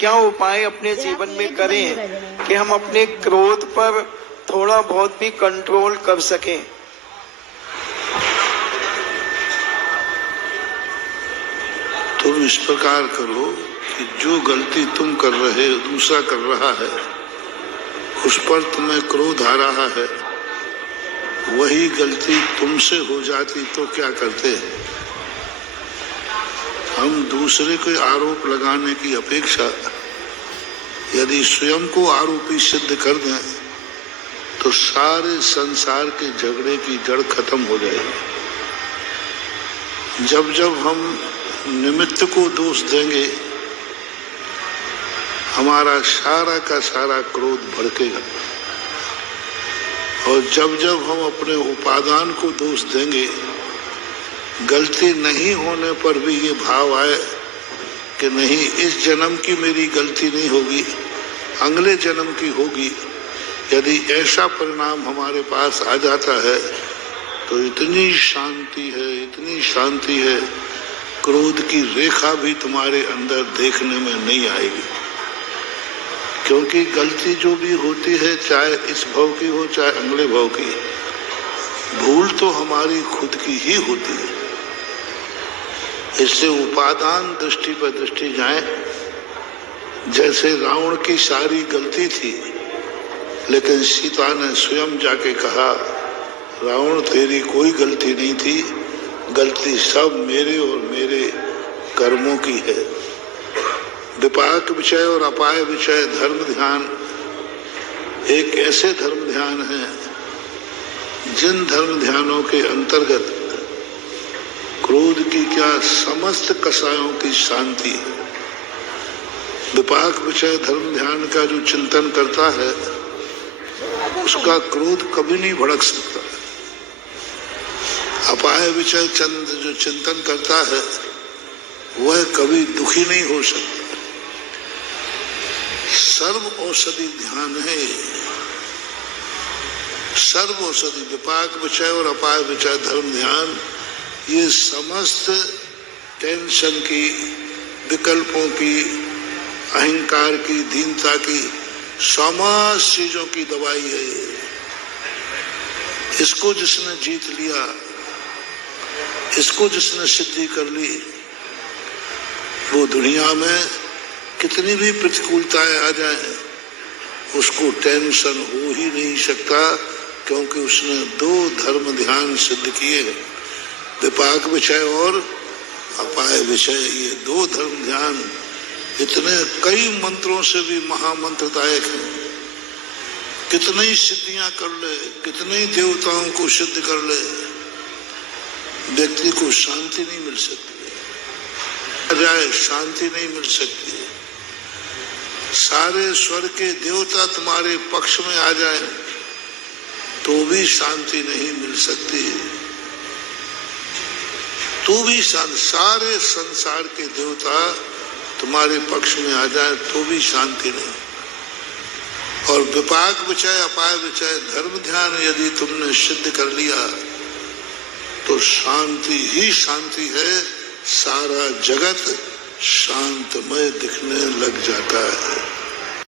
क्या उपाय अपने जीवन में करें कि हम अपने क्रोध पर थोड़ा बहुत भी कंट्रोल कर सकें? तुम इस प्रकार करो कि जो गलती तुम कर रहे हो, दूसरा कर रहा है, उस पर तुम्हें क्रोध आ रहा है, वही गलती तुमसे हो जाती तो क्या करते? हम दूसरे को आरोप लगाने की अपेक्षा यदि स्वयं को आरोपी सिद्ध कर दें तो सारे संसार के झगड़े की जड़ खत्म हो जाएगी। जब जब हम निमित्त को दोष देंगे, हमारा सारा का सारा क्रोध भड़केगा, और जब जब हम अपने उपादान को दोष देंगे, गलती नहीं होने पर भी ये भाव आए कि नहीं, इस जन्म की मेरी गलती नहीं होगी, अगले जन्म की होगी, यदि ऐसा परिणाम हमारे पास आ जाता है तो इतनी शांति है, इतनी शांति है, क्रोध की रेखा भी तुम्हारे अंदर देखने में नहीं आएगी। क्योंकि गलती जो भी होती है, चाहे इस भव की हो चाहे अगले भव की, भूल तो हमारी खुद की ही होती है। इससे उपादान दृष्टि पर दृष्टि जाए। जैसे रावण की सारी गलती थी, लेकिन सीता ने स्वयं जाके कहा, रावण तेरी कोई गलती नहीं थी, गलती सब मेरे और मेरे कर्मों की है। विपाक विषय और अपाय विषय धर्म ध्यान एक ऐसे धर्म ध्यान है जिन धर्म ध्यानों के अंतर्गत क्रोध की क्या समस्त कसायों की शांति है। विपाक विषय धर्म ध्यान का जो चिंतन करता है, उसका क्रोध कभी नहीं भड़क सकता। अपाय विषय चंद जो चिंतन करता है, वह कभी दुखी नहीं हो सकता। सर्व औषधि ध्यान है, सर्व औषधि विपाक विषय और अपाय विषय धर्म ध्यान, ये समस्त टेंशन की, विकल्पों की, अहंकार की, दीनता की, समस्त चीजों की दवाई है। इसको जिसने जीत लिया, इसको जिसने सिद्धि कर ली, वो दुनिया में कितनी भी प्रतिकूलताएं आ जाए, उसको टेंशन हो ही नहीं सकता, क्योंकि उसने दो धर्म ध्यान सिद्ध किए, विपाक विषय और अपाय विषय। ये दो धर्म ध्यान इतने कई मंत्रों से भी महामंत्रदायक है। कितनी ही सिद्धियां कर ले, कितने ही देवताओं को सिद्ध कर ले, व्यक्ति को शांति नहीं मिल सकती, जाए शांति नहीं मिल सकती। सारे स्वर्ग के देवता तुम्हारे पक्ष में आ जाए तो भी शांति नहीं मिल सकती, तो भी सारे संसार के देवता तुम्हारे पक्ष में आ जाए तो भी शांति नहीं। और विपाक विषय अपाय विषय धर्म ध्यान यदि तुमने सिद्ध कर लिया तो शांति ही शांति है, सारा जगत शांतमय दिखने लग जाता है।